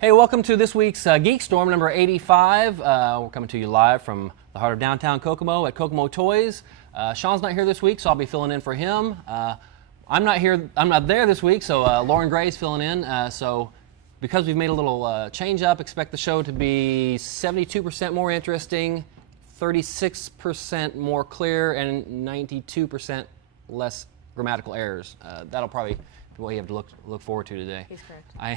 Hey, welcome to this week's GEEKSTORM number 85. We're coming to you live from the heart of downtown Kokomo at Kokomo Toys. Sean's not here this week, so I'll be filling in for him. I'm not there this week, so Lauren Gray's filling in. So because we've made a little change up, expect the show to be 72% more interesting, 36% more clear, and 92% less grammatical errors. That'll probably what you have to look forward to today. He's correct. I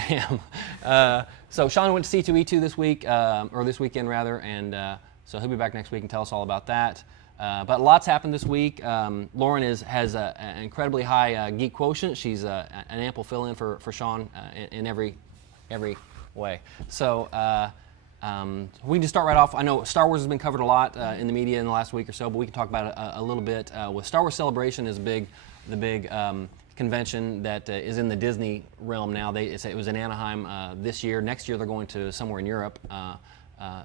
am. So Sean went to C2E2 this week, or this weekend rather, and so he'll be back next week and tell us all about that. But lots happened this week. Lauren has an incredibly high geek quotient. She's an ample fill-in for Sean in every way. So we can just start right off. I know Star Wars has been covered a lot in the media in the last week or so, but we can talk about it a little bit. With Star Wars Celebration is the big convention that is in the Disney realm now. It was in Anaheim this year. Next year they're going to somewhere in Europe.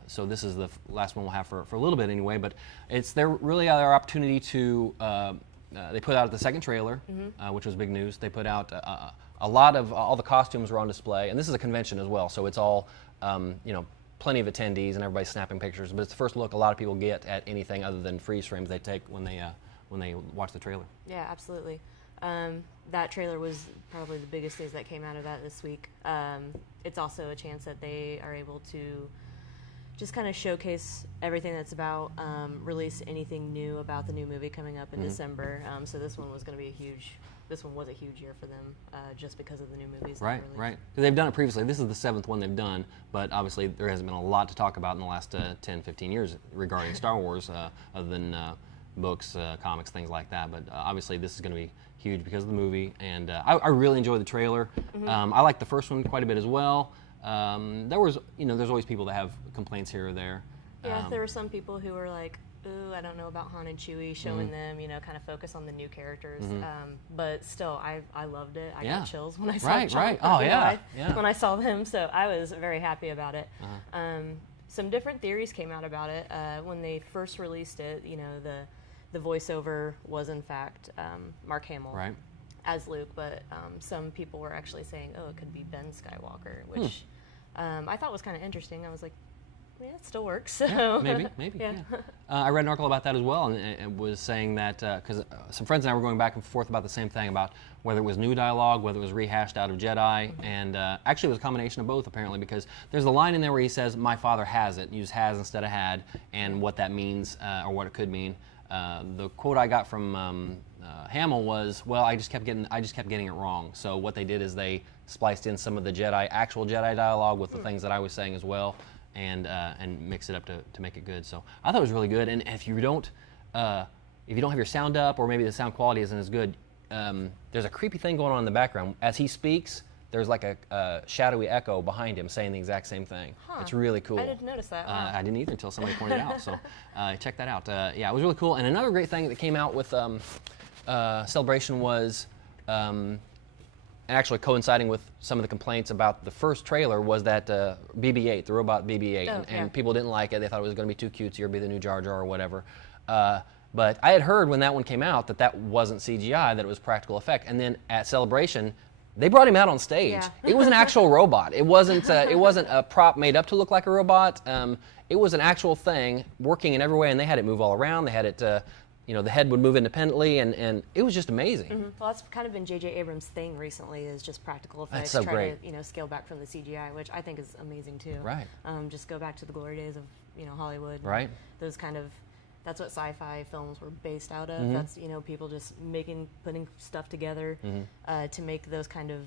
So this is the last one we'll have for a little bit anyway. But it's really our opportunity to. They put out the second trailer, which was big news. They put out a lot of all the costumes were on display, and this is a convention as well. So it's all plenty of attendees and everybody's snapping pictures. But it's the first look a lot of people get at anything other than freeze frames they take when they watch the trailer. Yeah, absolutely. That trailer was probably the biggest news that came out of that this week. It's also a chance that they are able to just kind of showcase everything that's about, release anything new about the new movie coming up in December. So this one was a huge year for them just because of the new movies. Right. They've done it previously. This is the 7th one they've done, but obviously there hasn't been a lot to talk about in the last 10, 15 years regarding Star Wars, other than books, comics, things like that. But obviously this is going to be huge because of the movie, and I really enjoyed the trailer. I liked the first one quite a bit as well. There's always people that have complaints here or there. Yeah, there were some people who were like, ooh, I don't know about Han and Chewie, showing them, kind of focus on the new characters. But still, I loved it. I got chills when I saw it. Right. Oh, yeah. When I saw them, so I was very happy about it. Some different theories came out about it. When they first released it, the voiceover was in fact Mark Hamill as Luke, but some people were actually saying, oh, it could be Ben Skywalker, which I thought was kind of interesting. I was like, yeah, it still works. So. Yeah, maybe. Yeah. I read an article about that as well, and it was saying that, because some friends and I were going back and forth about the same thing, about whether it was new dialogue, whether it was rehashed out of Jedi, and actually it was a combination of both apparently, because there's a line in there where he says, my father has it, use has instead of had, and what that means, or what it could mean. The quote I got from Hamill was, well, I just kept getting it wrong. So what they did is they spliced in some of the actual Jedi dialogue with the things that I was saying as well, and mix it up to make it good. So I thought it was really good. And if you don't have your sound up, or maybe the sound quality isn't as good, there's a creepy thing going on in the background as he speaks. There's like a shadowy echo behind him saying the exact same thing. It's really cool. I didn't notice that. Wow. I didn't either until somebody pointed it out. So check that out. Yeah, it was really cool. And another great thing that came out with Celebration was, and actually coinciding with some of the complaints about the first trailer, was that BB-8, the robot BB-8, and people didn't like it. They thought it was going to be too cutesy or be the new Jar Jar or whatever. But I had heard when that one came out that wasn't CGI, that it was practical effect. And then at Celebration, they brought him out on stage. Yeah. It was an actual robot. It wasn't a prop made up to look like a robot. It was an actual thing working in every way, and they had it move all around. They had it, the head would move independently, and it was just amazing. Well, that's kind of been J.J. Abrams' thing recently, is just practical effects. That's so try great. to scale back from the CGI, which I think is amazing too. Right. Just go back to the glory days of Hollywood. Right. Those kind of. That's what sci-fi films were based out of. That's people just putting stuff together to make those kind of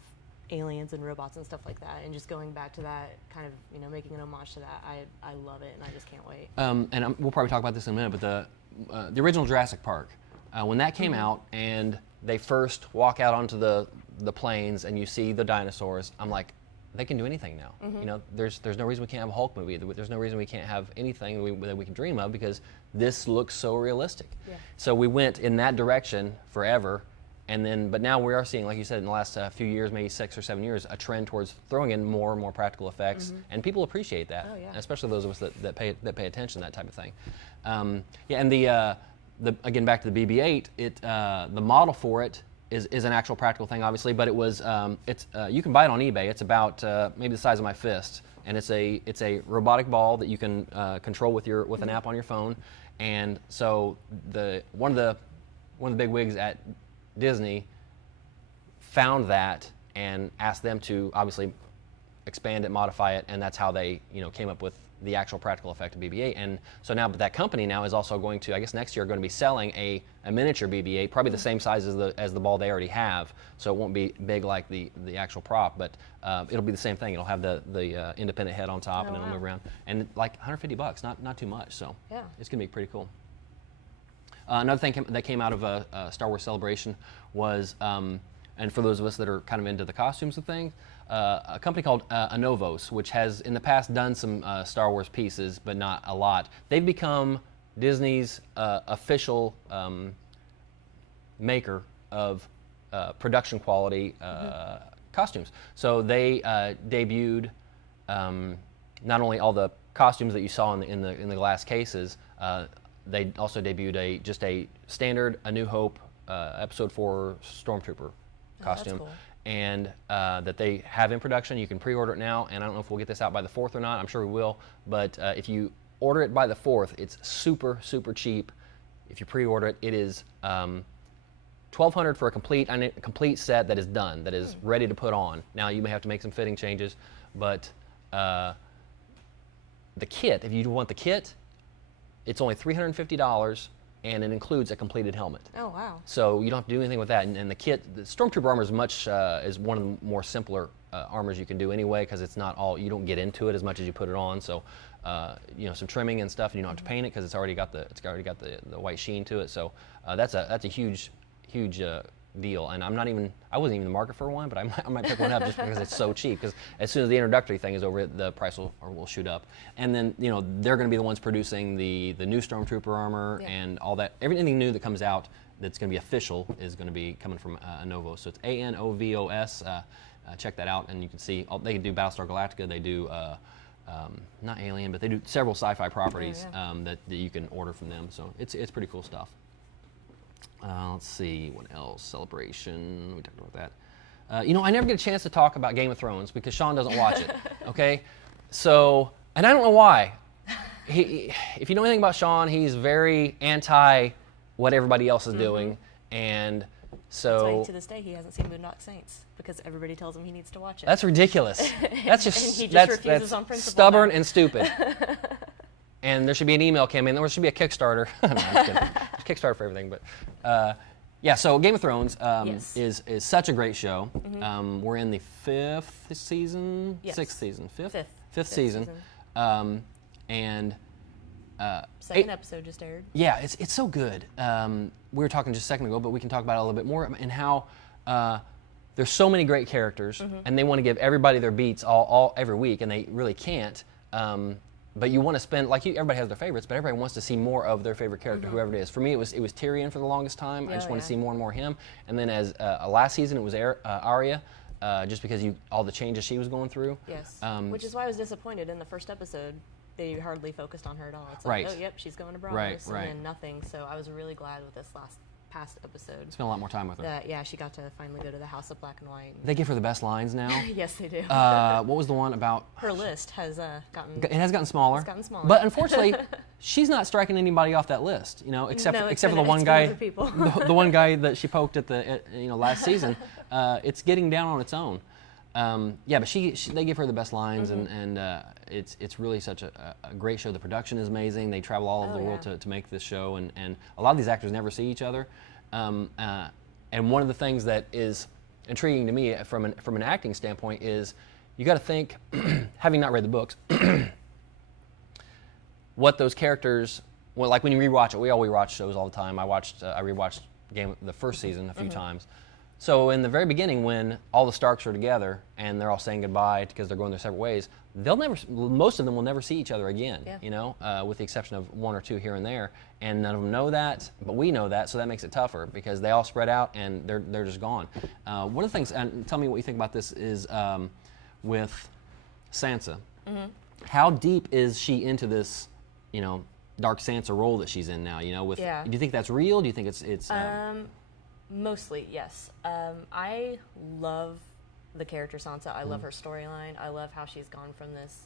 aliens and robots and stuff like that, and just going back to that kind of making an homage to that. I love it, and I just can't wait. And we'll probably talk about this in a minute, but the original Jurassic Park, when that came out and they first walk out onto the plains and you see the dinosaurs, I'm like, they can do anything now. You know, there's no reason we can't have a Hulk movie. There's no reason we can't have anything that we can dream of because this looks so realistic. Yeah. So we went in that direction forever, but now we are seeing, like you said, in the last few years, maybe 6 or 7 years, a trend towards throwing in more and more practical effects, and people appreciate that, especially those of us that pay attention to that type of thing. Yeah, and again, back to the BB-8, the model for it is an actual practical thing, obviously, but it was you can buy it on eBay. It's about maybe the size of my fist, and it's a robotic ball that you can control with an app on your phone. And so one of the big wigs at Disney found that and asked them to obviously expand it, modify it, and that's how they came up with the actual practical effect of BB-8. And so now that company now is also going to, I guess next year, going to be selling a miniature BB-8, probably the same size as the ball they already have. So it won't be big like the actual prop, but it'll be the same thing. It'll have the independent head on top, and it'll move around. And like $150, not too much. So it's going to be pretty cool. Another thing that came out of Star Wars Celebration was, and for those of us that are kind of into the costumes and things, a company called Anovos, which has in the past done some Star Wars pieces, but not a lot. They've become Disney's official maker of production quality costumes. So they debuted not only all the costumes that you saw in the glass cases. They also debuted just a standard A New Hope Episode 4 Stormtrooper costume. Cool. And that they have in production. You can pre-order it now, and I don't know if we'll get this out by the 4th or not. I'm sure we will, but if you order it by the 4th, it's super, super cheap. If you pre-order it, it is $1,200 for a complete set that is done, that is ready to put on. Now, you may have to make some fitting changes, but the kit, if you want the kit, it's only $350, and it includes a completed helmet. Oh, wow. So you don't have to do anything with that. And the kit, the Stormtrooper armor is one of the more simpler armors you can do anyway, because it's not all, you don't get into it as much as you put it on. So, some trimming and stuff, and you don't have to paint it because it's already got the white sheen to it. So that's a huge deal. And I wasn't even in the market for one, but I might pick one up just because it's so cheap. Because as soon as the introductory thing is over, the price will shoot up. And then they're going to be the ones producing the new Stormtrooper armor and all that. Everything new that comes out that's going to be official is going to be coming from Anovos. So it's Anovos. Check that out, and you can see they can do Battlestar Galactica. They do not Alien, but they do several sci-fi properties that you can order from them. So it's pretty cool stuff. Let's see, what else? Celebration, we talked about that. I never get a chance to talk about Game of Thrones because Sean doesn't watch it, okay? So, and I don't know why. If you know anything about Sean, he's very anti what everybody else is doing, and so... That's why to this day he hasn't seen Boondock Saints, because everybody tells him he needs to watch it. That's ridiculous. That's just, and he just refuses on principle. Stubborn and stupid. And there should be an email campaign. There should be a Kickstarter. No, I'm just kidding. There's Kickstarter for everything, but so Game of Thrones is such a great show. We're in the 5th season, 6th season, 5th season. And second episode just aired. Yeah, it's so good. We were talking just a second ago, but we can talk about it a little bit more, and how there's so many great characters, and they want to give everybody their beats all every week, and they really can't. But you want to spend, everybody has their favorites, but everybody wants to see more of their favorite character, whoever it is. For me, it was Tyrion for the longest time. I just want to see more and more of him. And then as last season, it was Arya, just because all the changes she was going through. Yes, which is why I was disappointed in the first episode. They hardly focused on her at all. It's like, oh, yep, she's going to Bravos, and then nothing. So I was really glad with this past episode. Spent a lot more time with her. She got to finally go to the House of Black and White. They give her the best lines now. Yes, they do. What was the one about? Her list has gotten... It has gotten smaller. It's gotten smaller. But unfortunately, she's not striking anybody off that list, except for the one guy, the one guy that she poked at last season. It's getting down on its own. But they give her the best lines, and it's really such a great show. The production is amazing. They travel all over the world to make this show, and a lot of these actors never see each other. And one of the things that is intriguing to me from an acting standpoint is you got to think, having not read the books, what those characters, like when you rewatch it, we all rewatch shows all the time. I rewatched the first season a few times. So in the very beginning, when all the Starks are together and they're all saying goodbye because they're going their separate ways, most of them will never see each other again. Yeah. You know, with the exception of one or two here and there, and none of them know that, but we know that, so that makes it tougher because they all spread out and they're just gone. One of the things, and tell me what you think about this, is with Sansa. Mm-hmm. How deep is she into this, you know, Dark Sansa role that she's in now? You know, with Yeah. do you think that's real? Do you think it's Mostly, yes. I love the character Sansa. I love her storyline. I love how she's gone from this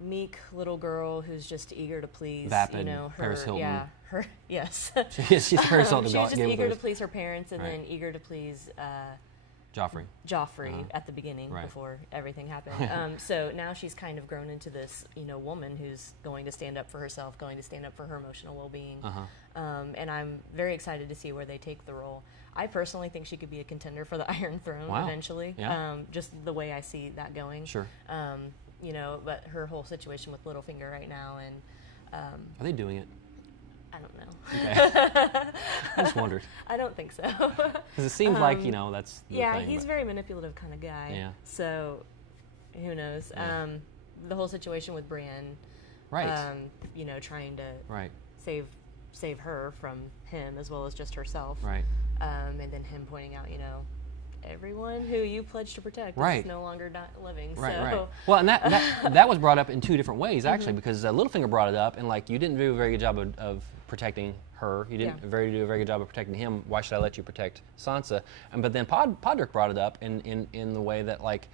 meek little girl who's just eager to please, Vapid, you know, her, Paris Hilton. yeah, her, yes. she's Paris Hilton? She was just Game of eager to Thrones. please her parents and Right. then eager to please Joffrey. at the beginning Right. before everything happened. So now she's kind of grown into this, you know, woman who's going to stand up for herself, going to stand up for her emotional well-being. And I'm very excited to see where they take the role. I personally think she could be a contender for the Iron Throne eventually. Yeah. Just the way I see that going. Sure. You know, but her whole situation with Littlefinger right now, and Are they doing it? I don't know. Okay. I just wondered. I don't think so. Because it seems like, you know, that's the Yeah, thing, he's but- a very manipulative kind of guy. Yeah. So, who knows? Yeah. The whole situation with Brienne, Right. you know, trying to Right. save her from him as well as just herself. Right. And then him pointing out, you know, everyone who you pledged to protect Right. is no longer living. Right, so, right. Well, and that was brought up in two different ways, actually, because Littlefinger brought it up, and like, you didn't do a very good job of protecting her. You didn't Yeah. do a very good job of protecting him. Why should I let you protect Sansa? But then Podrick brought it up in the way that, like,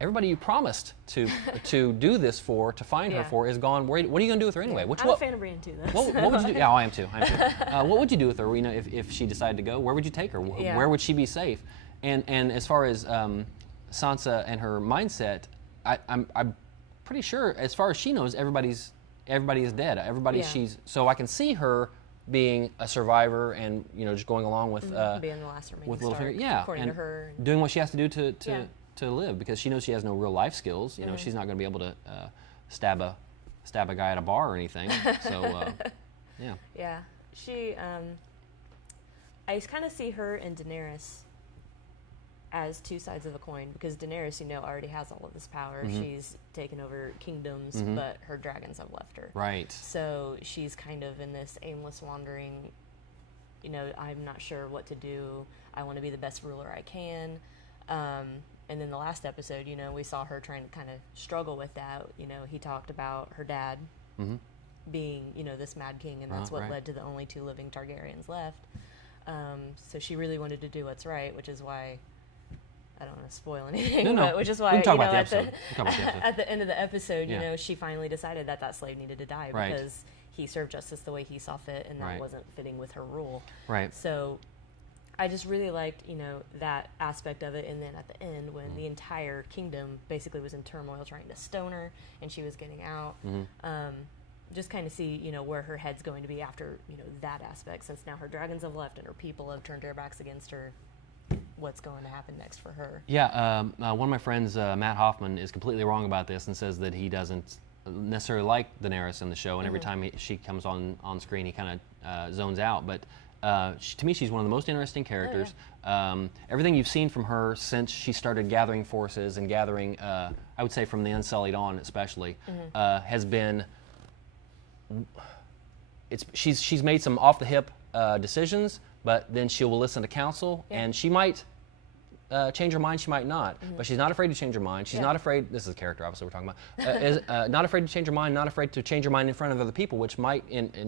everybody you promised to do this for, to find her Yeah. for, is gone. What are you going to do with her anyway? I'm a fan of Brienne too, though. What would you do? Yeah, I am too. What would you do with her? You know, if she decided to go, where would you take her? Yeah. Where would she be safe? And as far as Sansa and her mindset, I'm pretty sure, as far as she knows, everybody is dead. Yeah. So I can see her being a survivor and, you know, just going along with being the last remaining with Stark, Littlefinger, yeah, according and to her. doing what she has to do to Yeah. to live, because she knows she has no real life skills. You know, she's not going to be able to stab a guy at a bar or anything. So yeah. Yeah, she. I kind of see her and Daenerys as two sides of a coin, because Daenerys, you know, already has all of this power. She's taken over kingdoms, but her dragons have left her. Right. So she's kind of in this aimless wandering, you know, I'm not sure what to do. I want to be the best ruler I can. And then the last episode, you know, we saw her trying to kind of struggle with that. You know, he talked about her dad being, you know, this mad king, and that's what right. led to the only two living Targaryens left. So she really wanted to do what's right, which is why, I don't want to spoil anything, No. but which is We why, can talk you know, about the episode. We can talk about the episode. at the end of the episode, Yeah. you know, she finally decided that that slave needed to die Right. because he served justice the way he saw fit, and that Right. wasn't fitting with her rule. Right. So I just really liked, you know, that aspect of it. And then at the end, when the entire kingdom basically was in turmoil trying to stone her and she was getting out, just kind of see, you know, where her head's going to be after, you know, that aspect, since now her dragons have left and her people have turned their backs against her. What's going to happen next for her? Yeah, one of my friends, Matt Hoffman, is completely wrong about this and says that he doesn't necessarily like Daenerys in the show, and every time she comes on screen, he kind of zones out. But to me, she's one of the most interesting characters. Everything you've seen from her since she started gathering forces and gathering, I would say from the Unsullied on especially, has been, she's made some off-the-hip decisions, but then she will listen to counsel, and she might change her mind, she might not, but she's not afraid to change her mind. She's not afraid, this is a character obviously we're talking about, is not afraid to change her mind, not afraid to change her mind in front of other people, which might,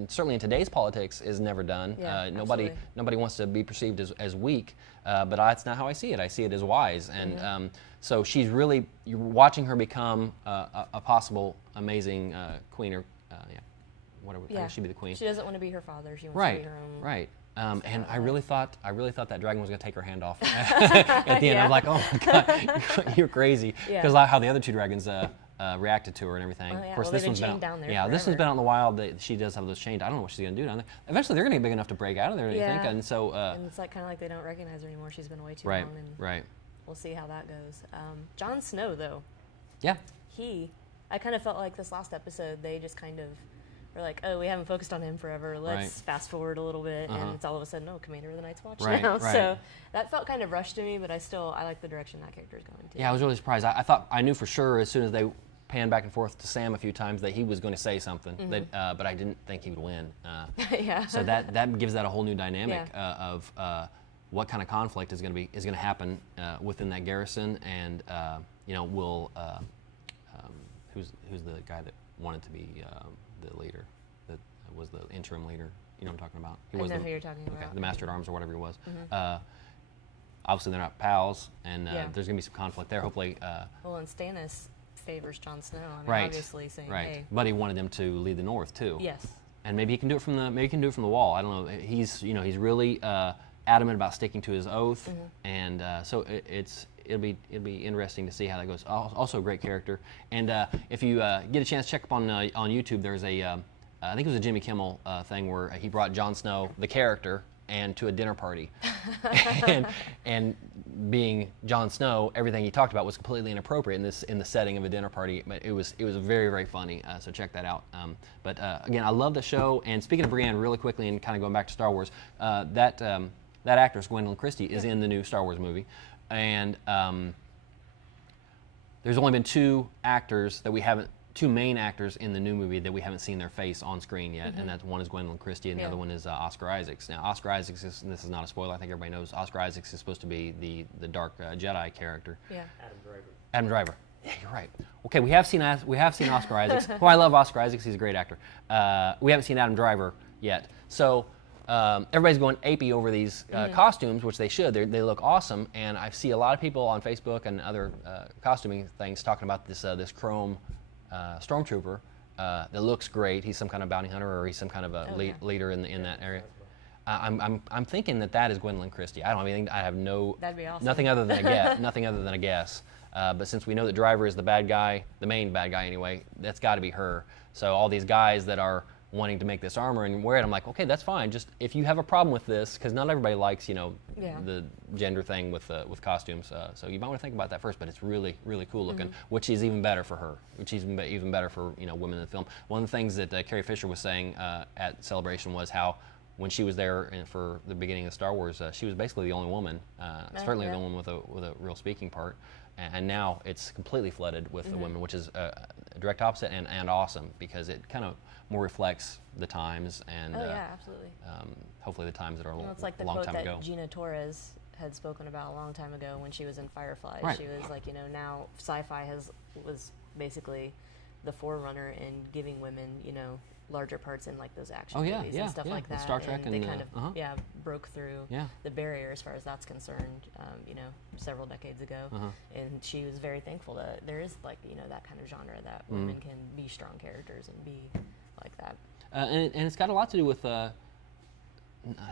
certainly in today's politics, is never done. Yeah, Nobody wants to be perceived as weak, but that's not how I see it. I see it as wise, and so she's really, you're watching her become a possible amazing queen, or whatever, I guess she'd be the queen. She doesn't want to be her father. She wants to Right, be her own. right. And I really thought that dragon was going to take her hand off at the end. I was like, oh my god, you're crazy, because how the other two dragons reacted to her and everything. Oh, yeah. Of course, Well, this they've one's been been chained down there this one's forever. been out in the wild. She does have those chained. I don't know what she's going to do down there. Eventually, they're going to get big enough to break out of there. Do you think? And so, and it's like kind of like they don't recognize her anymore. She's been away too right, long, and right, we'll see how that goes. Jon Snow, though, yeah, I kind of felt like this last episode they just kind of we're like, oh, we haven't focused on him forever. Let's Right. fast forward a little bit, Uh-huh. and it's all of a sudden, oh, Commander of the Night's Watch Right, now. right. So that felt kind of rushed to me, but I like the direction that character is going to. Yeah, I was really surprised. I thought I knew for sure as soon as they panned back and forth to Sam a few times that he was going to say something, but I didn't think he would win. Yeah. So that gives that a whole new dynamic of what kind of conflict is going to happen within that garrison, and will who's the guy that wanted to be the leader, that was the interim leader. You know what I'm talking about? He I was know who you're talking okay, about. the Master at Arms or whatever he was. Obviously, they're not pals, and there's going to be some conflict there. Hopefully. Well, and Stannis favors Jon Snow. I mean, Right. obviously saying, Right. hey. But he wanted him to lead the North too. Yes. And maybe he can do it from the wall. I don't know. He's really adamant about sticking to his oath, and so it'll be interesting to see how that goes. Also a great character. And if you get a chance, check up on YouTube. There's I think it was a Jimmy Kimmel thing where he brought Jon Snow, the character, and to a dinner party, and being Jon Snow, everything he talked about was completely inappropriate in the setting of a dinner party. But it was very, very funny. So check that out. But again, I love the show. And speaking of Brienne, really quickly, and kind of going back to Star Wars, that actress Gwendolyn Christie is in the new Star Wars movie, and there's only been two main actors in the new movie that we haven't seen their face on screen yet, and that one is Gwendolyn Christie, and the other one is Oscar Isaacs. Now, Oscar Isaacs and this is not a spoiler. I think everybody knows Oscar Isaacs is supposed to be the dark Jedi character. Yeah. Adam Driver. Yeah, you're right. Okay, we have seen Oscar Isaacs. Well, I love Oscar Isaacs. He's a great actor. We haven't seen Adam Driver yet, so. Everybody's going apey over these costumes, which they should. They look awesome, and I see a lot of people on Facebook and other costuming things talking about this chrome stormtrooper that looks great. He's some kind of bounty hunter, or he's some kind of a leader in that area. I'm thinking that is Gwendolyn Christie. I don't have anything. I have That'd be awesome. nothing other than a guess. Nothing other than a guess. But since we know that Driver is the bad guy, the main bad guy anyway, that's got to be her. So all these guys that are wanting to make this armor and wear it, I'm like, okay, that's fine. Just if you have a problem with this, because not everybody likes, the gender thing with costumes. So you might want to think about that first. But it's really, really cool looking, which is even better for her, which is even better for women in the film. One of the things that Carrie Fisher was saying at Celebration was how when she was there for the beginning of Star Wars, she was basically the only woman, certainly the only one with a real speaking part. And now it's completely flooded with the women, which is a direct opposite and awesome, because it kind of more reflects the times and absolutely. Hopefully the times that are It's like the a long quote time that ago. Gina Torres had spoken about a long time ago when she was in Firefly. Right. She was like, now sci-fi was basically the forerunner in giving women, larger parts in like those action movies and stuff like that. Star Trek and they and, kind of broke through the barrier as far as that's concerned, several decades ago. And she was very thankful that there is like that kind of genre that women can be strong characters and be like that. And it's got a lot to do with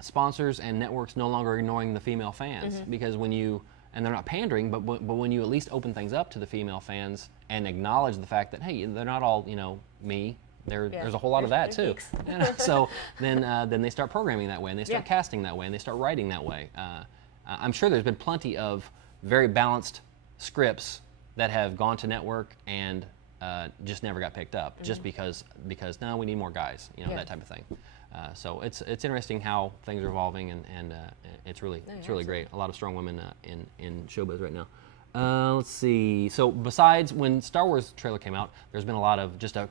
sponsors and networks no longer ignoring the female fans, because and they're not pandering, but when you at least open things up to the female fans and acknowledge the fact that, hey, they're not all me. There's a whole lot of that too. So then they start programming that way, and they start casting that way, and they start writing that way. I'm sure there's been plenty of very balanced scripts that have gone to network and just never got picked up, just because no, we need more guys, that type of thing. So it's interesting how things are evolving, and it's really great. A lot of strong women in showbiz right now. Let's see. So besides when Star Wars trailer came out, there's been a lot of just a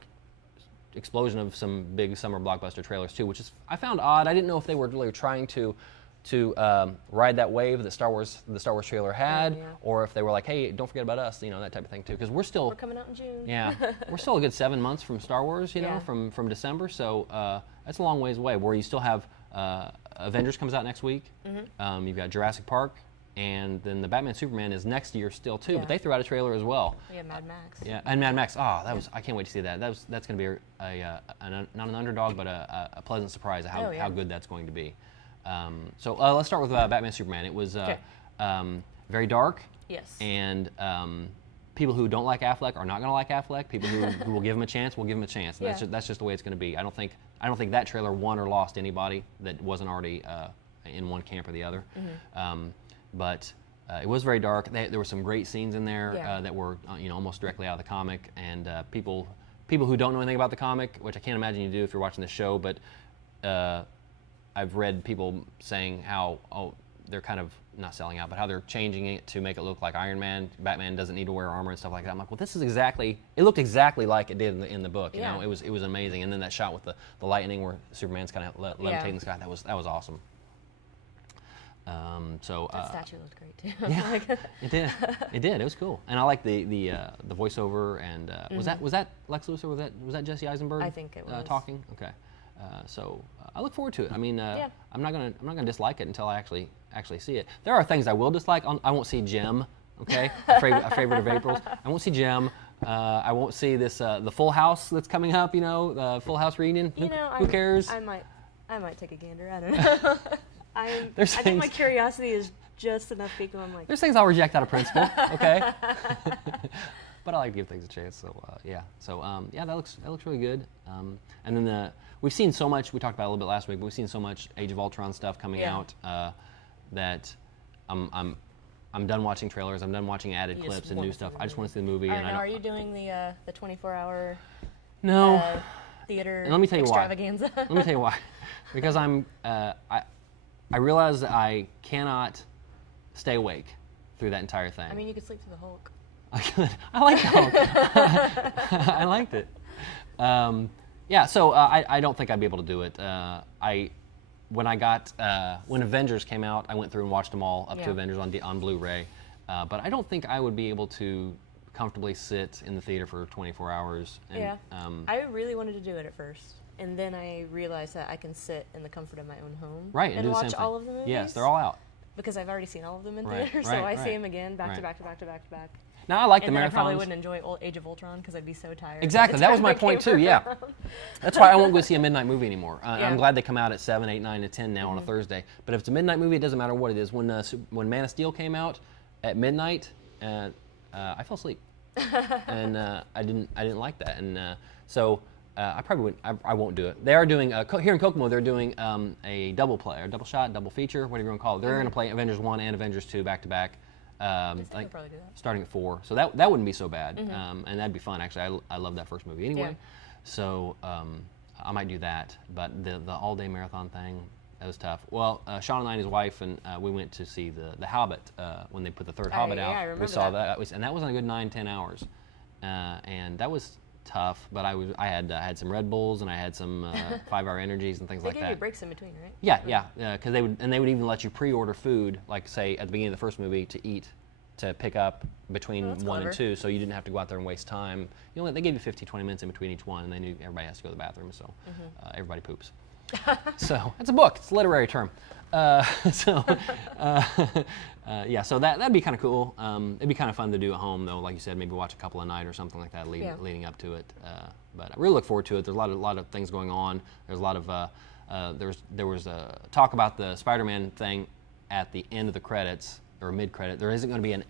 explosion of some big summer blockbuster trailers too, which is I found odd. I didn't know if they were really trying to ride that wave that the Star Wars trailer had, or if they were like, hey, don't forget about us, that type of thing too. Because we're coming out in June. Yeah, we're still a good 7 months from Star Wars, from December. So that's a long ways away. Where you still have Avengers comes out next week. You've got Jurassic Park. And then the Batman Superman is next year still too, but they threw out a trailer as well. Yeah, Mad Max. Yeah, and Mad Max. Oh, I can't wait to see that. That's going to be not an underdog, but a pleasant surprise of how good that's going to be. So let's start with Batman Superman. It was very dark. Yes. And people who don't like Affleck are not going to like Affleck. People who will give him a chance will give him a chance. And that's just the way it's going to be. I don't think that trailer won or lost anybody that wasn't already in one camp or the other. But it was very dark. There were some great scenes in there that were almost directly out of the comic, and people people who don't know anything about the comic, which I can't imagine you do if you're watching the show, but I've read people saying how they're kind of not selling out, but how they're changing it to make it look like Iron Man. Batman doesn't need to wear armor and stuff like that. I'm like, well, this is exactly. It looked exactly like it did in the book. You know, it was amazing. And then that shot with the lightning where Superman's kind of levitating the sky. That was awesome. That statue looked great too. Yeah, it did. It did. It was cool. And I like the voiceover. And was that Lex Luthor? Was that Jesse Eisenberg? I think it was talking. Okay. I look forward to it. I mean, I'm not gonna dislike it until I actually see it. There are things I will dislike. I won't see Jim. Okay, a favorite of April's. I won't see Jim. I won't see this the Full House that's coming up. You know, the Full House reunion. Who cares? I might take a gander. I don't know. I think my curiosity is just enough piqued. I'm like, there's things I'll reject out of principle. Okay. But I like to give things a chance. So that looks really good. And then we've seen so much. We talked about it a little bit last week. But we've seen so much Age of Ultron stuff coming out that I'm done watching trailers. I'm done watching added clips and new stuff. I just want to see the movie. And are you doing the 24-hour no theater and let me tell you extravaganza? Let me tell you why. Because I realize that I cannot stay awake through that entire thing. I mean, you could sleep through the Hulk. I could. I liked Hulk. I liked it. So I don't think I'd be able to do it. When Avengers came out, I went through and watched them all up to Avengers on Blu-ray. But I don't think I would be able to comfortably sit in the theater for 24 hours. And, I really wanted to do it at first. And then I realized that I can sit in the comfort of my own home and do watch the same all thing. of the movies. Yes, they're all out. Because I've already seen all of them in theaters, so I see them again back to back to back to back to back. Now I like the marathons. And I probably marathons. wouldn't enjoy Age of Ultron because I'd be so tired. Exactly, that was my point too. Yeah, that's why I won't go see a midnight movie anymore. I'm glad they come out at 7, 8, 9, and 10 now on a Thursday. But if it's a midnight movie, it doesn't matter what it is. When Man of Steel came out at midnight, I fell asleep, and I didn't like that, and so. I probably wouldn't. I won't do it. They are doing here in Kokomo. They're doing a double play, or double shot, double feature, whatever you want to call it. They're going to play Avengers 1 and Avengers 2 back to back, probably do that. starting at 4. So that wouldn't be so bad, and that'd be fun. Actually, I love that first movie anyway. So I might do that. But the all day marathon thing, that was tough. Well, Sean and I and his wife and we went to see the Hobbit when they put the third Hobbit out. I remember we saw that, and that was on a good 9-10 hours, and that was tough, but I had some Red Bulls and I had some 5-hour energies and things like that. They gave you breaks in between, right? Yeah, because they would even let you pre-order food, like say at the beginning of the first movie, to pick up between 1 and 2, so you didn't have to go out there and waste time. They gave you 15-20 minutes in between each one, and they knew everybody has to go to the bathroom, so everybody poops. So it's a book. It's a literary term. So that'd be kind of cool. It'd be kind of fun to do at home, though. Like you said, maybe watch a couple a night or something like that leading up to it. But I really look forward to it. There's a lot of things going on. There's a lot of there was talk about the Spider-Man thing at the end of the credits or mid-credit. There isn't going to be an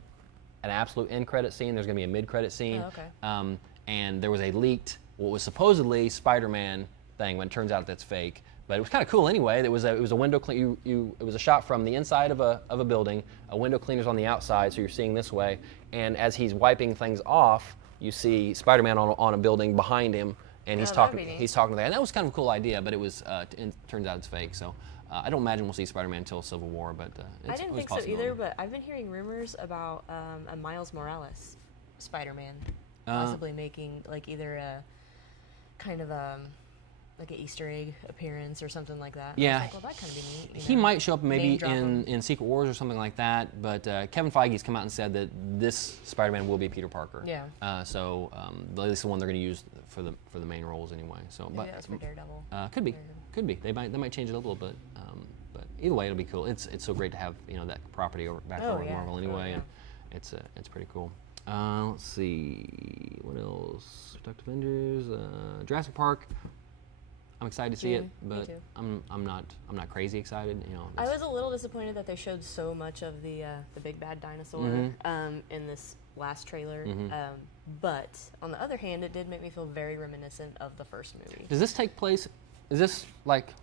absolute end credit scene. There's going to be a mid-credit scene. Oh, okay. And there was a leaked what was supposedly Spider-Man thing, when it turns out that's fake. But it was kind of cool anyway. It was a window clean. It was a shot from the inside of a building. A window cleaner's on the outside, so you're seeing this way. And as he's wiping things off, you see Spider-Man on a building behind him, and he's talking to that. And that was kind of a cool idea, but it was it turns out it's fake. So I don't imagine we'll see Spider-Man until Civil War. But I didn't think so either. But I've been hearing rumors about a Miles Morales Spider-Man possibly making like either a kind of like an Easter egg appearance or something like that. Yeah, I was like, well, that kind of be neat. He might show up maybe in Secret Wars or something like that. But Kevin Feige's come out and said that this Spider-Man will be Peter Parker. Yeah. So at least the one they're going to use for the main roles anyway. So, maybe that's for Daredevil. Could be. They might change it a little bit. But either way, it'll be cool. It's so great to have that property back over Marvel anyway, and it's pretty cool. Let's see what else. Duck Avengers, Jurassic Park. I'm excited to see it, but I'm not crazy excited. I was a little disappointed that they showed so much of the big bad dinosaur in this last trailer. But on the other hand, it did make me feel very reminiscent of the first movie. Does this take place? Is this like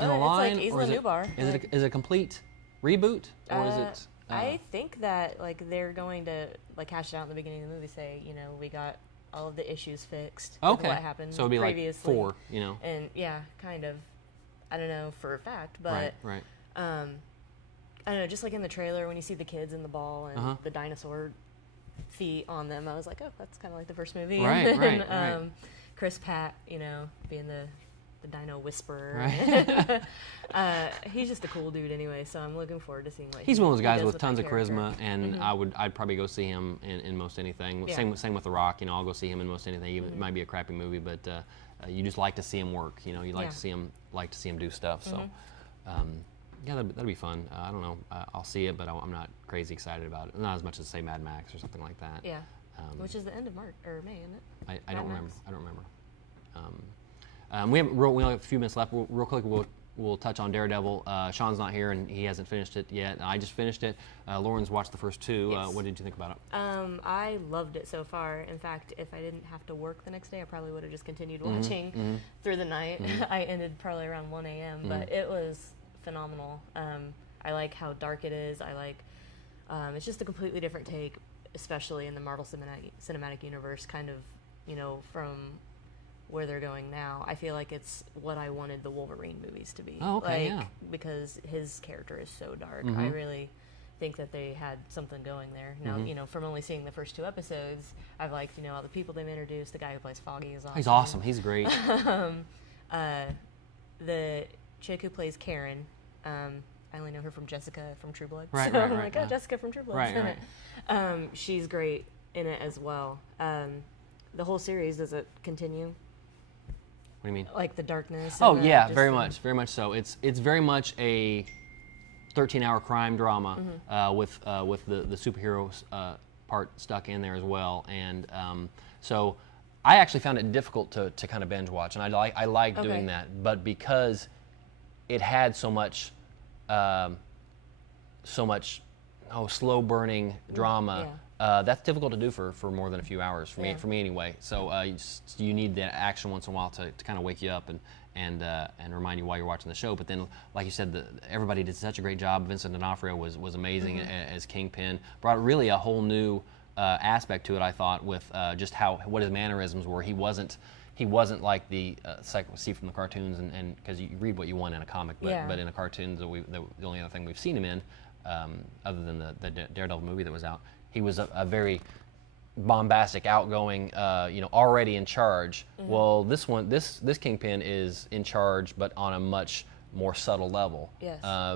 in a line, it's like Isla Nublar. Is it a complete reboot, or is it? I think that like they're going to like hash it out in the beginning of the movie. Say, we got all of the issues fixed. Okay. With what happened So it'd be previously. like 4, you know. And yeah, kind of. I don't know for a fact, but right. I don't know. Just like in the trailer, when you see the kids in the ball and the dinosaur feet on them, I was like, oh, that's kind of like the first movie. Right, and then, right. Chris Pratt, you know, being the Dino Whisperer. Right. He's just a cool dude anyway, so I'm looking forward to seeing what he's one of those guys does with tons of that charisma, character. and I'd probably go see him in most anything. Yeah. Same with The Rock. You know, I'll go see him in most anything. Even it might be a crappy movie, but you just like to see him work. You know, you like to see him do stuff. So. Yeah, that'd be fun. I don't know. I'll see it, but I'm not crazy excited about it. Not as much as, say, Mad Max or something like that. Yeah. Which is the end of March or May, isn't it? I don't remember. I don't remember. We only have a few minutes left. Real quick, we'll touch on Daredevil. Sean's not here, and he hasn't finished it yet. I just finished it. Lauren's watched the first 2. Yes. What did you think about it? I loved it so far. In fact, if I didn't have to work the next day, I probably would have just continued watching through the night. I ended probably around 1 a.m., but it was phenomenal. I like how dark it is. I like it's just a completely different take, especially in the Marvel Cinematic Universe, kind of, you know, from where they're going now. I feel like it's what I wanted the Wolverine movies to be. Oh, okay, like, yeah. Because his character is so dark. I really think that they had something going there. Now, you know, from only seeing the first 2 episodes, I've liked, you know, all the people they've introduced. The guy who plays Foggy is awesome. He's awesome. He's great. The chick who plays Karen, I only know her from Jessica from True Blood. Right, so right, I'm right, like, oh, Jessica from True Blood. Right. She's great in it as well. The whole series, does it continue? What do you mean? Like the darkness? Oh and yeah, just very much so. It's very much a 13-hour crime drama with the superhero part stuck in there as well, and so I actually found it difficult to kind of binge watch, and I like doing that, but because it had so much slow burning drama. That's difficult to do for more than a few hours for me anyway. So you need that action once in a while to kind of wake you up and remind you while you're watching the show. But then, like you said, everybody did such a great job. Vincent D'Onofrio was amazing as Kingpin. Brought really a whole new aspect to it, I thought, with just what his mannerisms were. He wasn't like the we see from the cartoons, and because you read what you want in a comic, but in a cartoon, the only other thing we've seen him in, other than the Daredevil movie that was out, he was a very bombastic, outgoing, already in charge. Well, this Kingpin is in charge, but on a much more subtle level,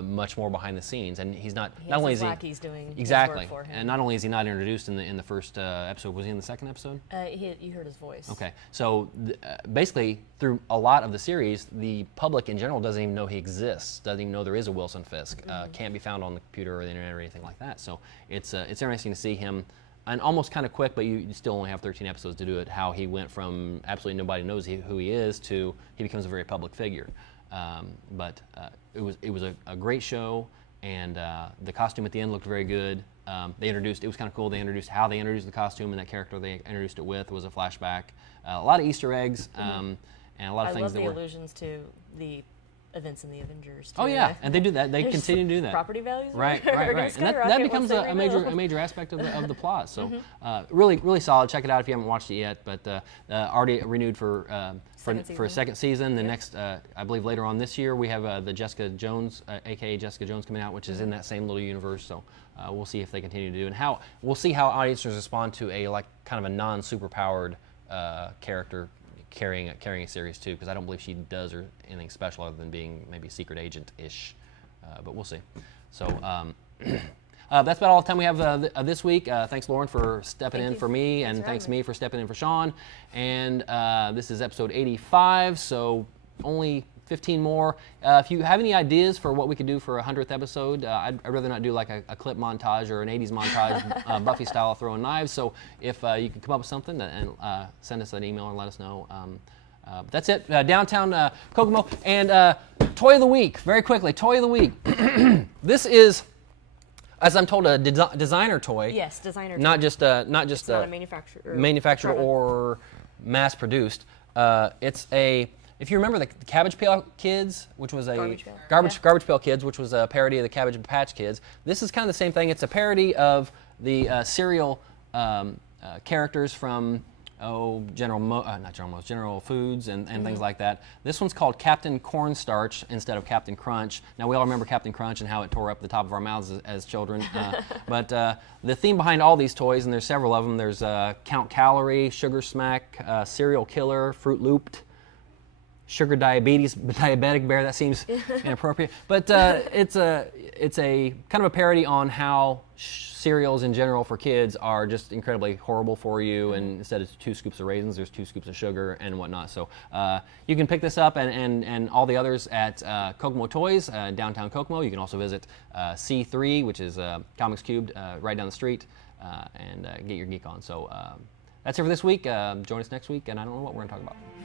much more behind the scenes, and he's not. Not only is he lackeys doing exactly, his work for him. and not only is he not introduced in the first episode. Was he in the second episode? You heard his voice. Okay, so basically, through a lot of the series, the public in general doesn't even know he exists. Doesn't even know there is a Wilson Fisk. Can't be found on the computer or the internet or anything like that. So it's interesting to see him. And almost kind of quick, but you still only have 13 episodes to do it. How he went from absolutely nobody knows who he is to he becomes a very public figure. But it was a great show, and the costume at the end looked very good. It was kind of cool. They introduced the costume, and that character they introduced it with was a flashback. A lot of Easter eggs, and a lot of things that were. I love the allusions to the events in the Avengers. Oh yeah, and they do that. They continue to do that. Property values, right, and that becomes a major aspect of the plot. So really solid. Check it out if you haven't watched it yet. But already renewed for a second season. The next, I believe later on this year, we have the Jessica Jones, aka Jessica Jones, coming out, which is in that same little universe. So we'll see if they continue to do, and we'll see how audiences respond to a kind of a non-superpowered character carrying a series too, because I don't believe she does or anything special other than being maybe secret agent-ish, but we'll see. So that's about all the time we have this week. Thanks, Lauren, for stepping in for me, and thanks me for stepping in for Sean. And this is episode 85, so only 15 more. If you have any ideas for what we could do for a 100th episode, I'd rather not do like a clip montage or an 80s montage, Buffy style of throwing knives. So if you could come up with something and send us an email and let us know. But that's it. Downtown Kokomo. And Toy of the Week, very quickly. Toy of the Week. This is, as I'm told, a designer toy. Yes, designer toy. Not just it's not a manufacturer or mass produced. It's a. If you remember the Cabbage Pail Kids, which was a Garbage Pail Kids, which was a parody of the Cabbage Patch Kids, this is kind of the same thing. It's a parody of the cereal characters from General Foods and things like that. This one's called Captain Cornstarch instead of Captain Crunch. Now we all remember Captain Crunch and how it tore up the top of our mouths as children. But the theme behind all these toys, and there's several of them, there's Count Calorie, Sugar Smack, Cereal Killer, Fruit Looped, Sugar Diabetic Bear. That seems inappropriate, but it's a kind of a parody on how cereals in general for kids are just incredibly horrible for you, and instead of 2 scoops of raisins, there's 2 scoops of sugar and whatnot. So you can pick this up and all the others at Kokomo Toys, downtown Kokomo. You can also visit C3, which is Comics Cubed, right down the street, and get your geek on. So that's it for this week. Join us next week, and I don't know what we're going to talk about.